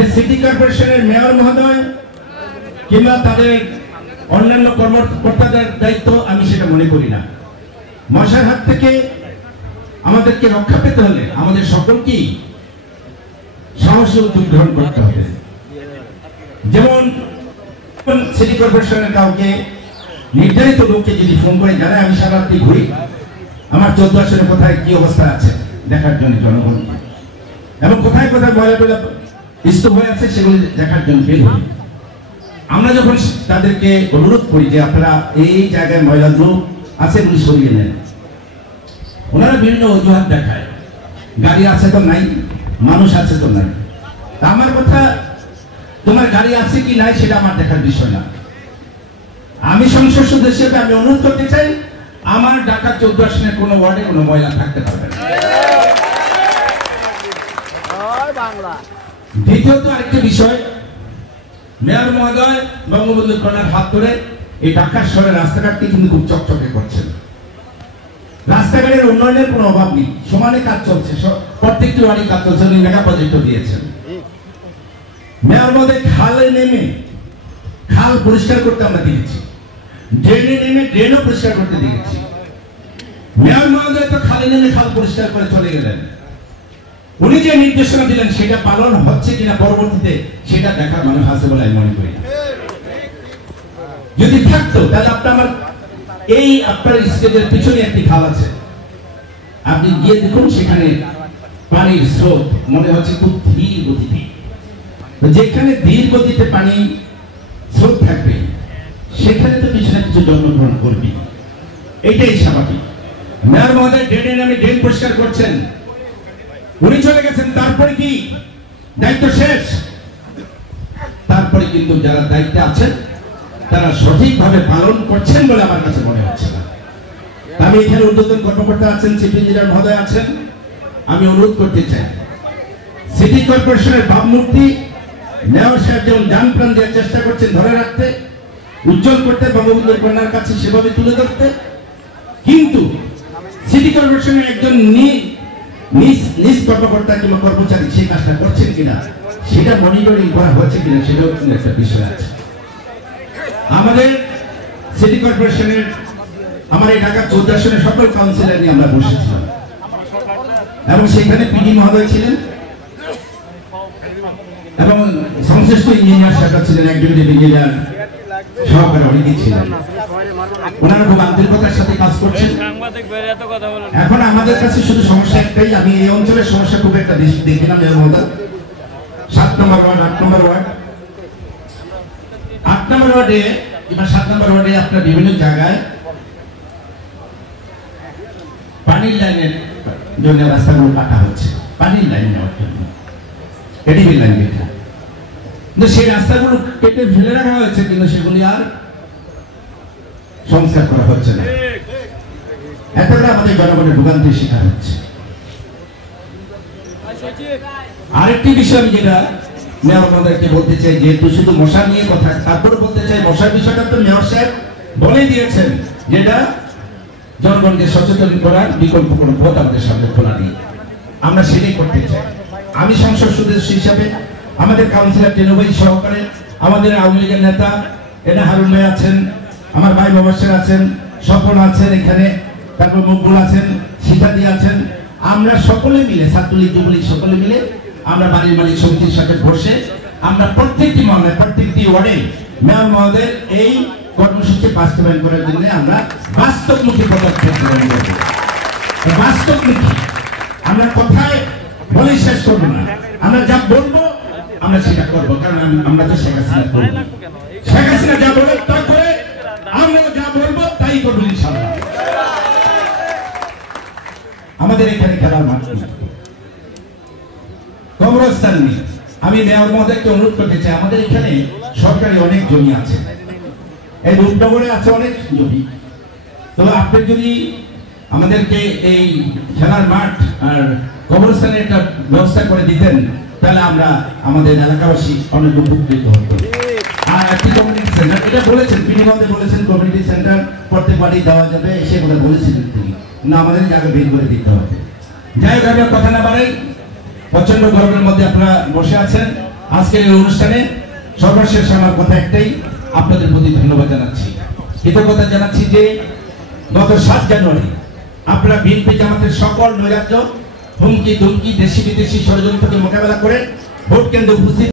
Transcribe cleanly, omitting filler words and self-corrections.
যে সিটি কর্পোরেশনের মেয়র মহোদয় কিংবা তাদের অন্যান্য কর্মকর্তাদের দায়িত্ব আমি সেটা মনে করি না। মশার হাত থেকে আমাদেরকে রক্ষা পেতে হলে আমাদের সকলকেই সাহসী উদ্যোগ গ্রহণ করতে হবে। যেমন সিটি কর্পোরেশনের কাউকে নির্ধারিত লোককে যদি ফোন করে জানায় আমি সারা রাত্রি ঘুরি আমার 14 আসনে কোথায় কি অবস্থা আছে দেখার জন্য জনগণকে, এবং কোথায় কোথায় ময়লা টয়লা স্তূপ হয়ে আছে সেগুলি দেখার জন্য বের হই। আমরা যখন তাদেরকে অনুরোধ করি যে আপনারা এই জায়গায় ময়লাগুলো আছে এগুলি সরিয়ে নেন, ওনারা বিভিন্ন অজুহাত দেখায়, গাড়ি আছে তো নাই, মানুষ আছে তো নাই। আমার কথা, তোমার গাড়ি আছে কি নাই সেটা আমার দেখার বিষয় না। আমি সংসদ সদস্য হিসেবে আমি অনুরোধ করতে চাই আমার ঢাকা 14 আসনের কোনো ওয়ার্ডে কোনো ময়লা থাকতে পারবে না। দ্বিতীয়ত আরেকটি বিষয়, মেয়র মহোদয় বঙ্গবন্ধু কন্যার হাত ধরে এই ঢাকা শহরের রাস্তাঘাটটি কিন্তু খুব চকচকে করছেন। রাস্তাঘাটের উন্নয়নের কোনো অভাব নেই, সমানে কাজ চলছে, প্রত্যেকটি ওয়ার্ডে কাজ চলছে, উনি মেগা প্রজেক্ট দিয়েছেন। মেয়র মহোদয় খালে নেমে খাল পরিষ্কার করতে আমরা দেখেছি, ড্রেনে নেমে ড্রেনও পরিষ্কার করতে দেখেছি। মেয়র মহোদয় তো খালে নেমে খাল পরিষ্কার করে চলে গেলেন। উনি যে নির্দেশনা দিলেন সেটা পালন হচ্ছে কিনা পরবর্তীতে সেটা দেখার মানুষ আছে বলে আমি মনে করি। যদি থাকতো তাহলে আপনার স্টেজের পিছনে একটি খাল আছে, আপনি গিয়ে দেখুন সেখানে পানির স্রোত মনে হচ্ছে খুব ধীর গতিতে। যেখানে ধীর গতিতে পানি স্রোত থাকবে সেখানে তো কিছু না কিছু জন্মগ্রহণ করবে, এটাই স্বাভাবিক। মেয়র মহোদয় ড্রেনে নামে ড্রেন পরিষ্কার করছেন, উনি চলে গেছেন, তারপরে কি দায়িত্ব শেষ? তারপরে কিন্তু যারা দায়িত্বে আছেন তারা সঠিকভাবে পালন করছেন বলে আমার কাছে মনে হচ্ছে না। আমি এখানে ঊর্ধ্বতন কর্মকর্তা আছেন, চিফ ইঞ্জিনিয়ার মহোদয় আছেন, আমি অনুরোধ করতে চাই সিটি কর্পোরেশনের ভাবমূর্তি মেয়র সাহেব যেমন জান প্রাণ দেওয়ার চেষ্টা করছেন ধরে রাখতে, উজ্জ্বল করতে, বঙ্গবন্ধুর কন্যার কাছে সেভাবে তুলে ধরতে, কিন্তু সিটি কর্পোরেশনের একজন নিজ কর্মকর্তা কিংবা কর্মচারী সেই কাজটা করছেন কিনা সেটা মনিটরিং করা হচ্ছে কিনা সেটাও কিন্তু একটা বিষয় আছে। আমাদের সিটি কর্পোরেশনের আমার এই ঢাকা 14 আসনের সকল কাউন্সিলর নিয়ে আমরা বসেছিলাম এবং সেখানে পিডি মহোদয় ছিলেন এবং সংশ্লিষ্ট ইঞ্জিনিয়ার সাহেব ছিলেন, এক্সিকিউটিভ ইঞ্জিনিয়ার সহকারে অনেকেই ছিলেন। ওনারা খুব আন্তরিকতার সাথে কাজ করছেন। এখন আমাদের কাছে শুধু সমস্যা একটাই, আমি এই অঞ্চলের সমস্যা খুব একটা বেশি দেখি না। মেয়র মহোদয় 7 নম্বর ওয়ার্ড, 8 নম্বর ওয়ার্ড, 8 নম্বর ওয়ার্ডে কিংবা 7 নম্বর ওয়ার্ডে আপনার বিভিন্ন জায়গায় পানির লাইনের জন্য রাস্তাগুলো কাটা হচ্ছে, পানির লাইন নেওয়ার জন্য এডিবি লাইন যেটা, কিন্তু সেই রাস্তাগুলো কেটে ফেলে রাখা হয়েছে, কিন্তু সেগুলি আর সংস্কার করা হচ্ছে না। এত করে আমাদের জনগণের ভোগান্তির শিকার হচ্ছে। আরেকটি বিষয় আমি যেটা মেয়র মহোদয়কে বলতে চাই, যেহেতু শুধু মশা নিয়ে কথা, তারপরে বলতে চাই মশার বিষয়টা তো মেয়র সাহেব বলে দিয়েছেন, যেটা জনগণকে সচেতন করার বিকল্প কোনো পথ আমাদের সামনে খোলা নেই, আমরা সেটাই করতে চাই। আমি সংসদ সদস্য হিসাবে আমাদের কাউন্সিলর টেনুভাই সহকারে আমাদের আওয়ামী লীগের নেতা এনা হারুন ভাই আছেন, আমার ভাই মোবাশ্বের আছেন, স্বপন আছেন, এখানে তারপর মকবুল আছেন, সীতাদি আছেন, আমরা সকলে মিলে ছাত্রলীগ যুবলীগ সকলে মিলে আমরা বাড়ির মালিক সমিতির সাথে বসে আমরা প্রত্যেকটি মহল্লায় প্রত্যেকটি ওয়ার্ডে মেয়র মহোদয়ের এই কর্মসূচি বাস্তবায়ন করার জন্য আমরা বাস্তবমুখী পদক্ষেপ গ্রহণ করব। বাস্তবমুখী, আমরা কোথায় বলে শেষ করবো না, আমরা যা বলবো আমরা সেটা করবো, কারণ আমরা তো শেখ হাসিনা করবো, শেখ হাসিনা যা বলে তা করে, আমরা যা বলবো তাই করবো ইনশাআল্লাহ। আমাদের এখানে খেলার মাঠ নেই, কবরস্থান নেই। আমি মেয়র মহোদয়কে অনুরোধ করতে চাই, আমাদের এখানে সরকারি অনেক জমি আছে, এই রূপনগরে আছে অনেক জমি, তো আপনি যদি আমাদেরকে এই খেলার মাঠ আর কবরস্থানের একটা ব্যবস্থা করে দিতেন তাহলে আমরা আমাদের এলাকাবাসী অনেক উপকৃত হতো। আর একটি কমিউনিটি সেন্টার, এটা বলেছেন পিডি মহোদয় বলেছেন কমিউনিটি সেন্টার প্রত্যেক বাড়ি দেওয়া যাবে, সেগুলো বলেছিলেন তিনি, না আমাদের জায়গা বের করে দিতে হবে। যাই হোক, আমরা কথা না বাড়াই, প্রচন্ড গরমের মধ্যে আপনারা বসে আছেন, আজকের এই অনুষ্ঠানে সর্বশেষ আমার কথা একটাই, আপনাদের প্রতি ধন্যবাদ জানাচ্ছি, কৃতজ্ঞতা জানাচ্ছি যে গত 7 জানুয়ারি আপনারা বিএনপি জামাতের সকল নৈরাজ্য, হুমকি ধুমকি, দেশি বিদেশি ষড়যন্ত্রকে মোকাবেলা করে ভোট কেন্দ্রে উপস্থিত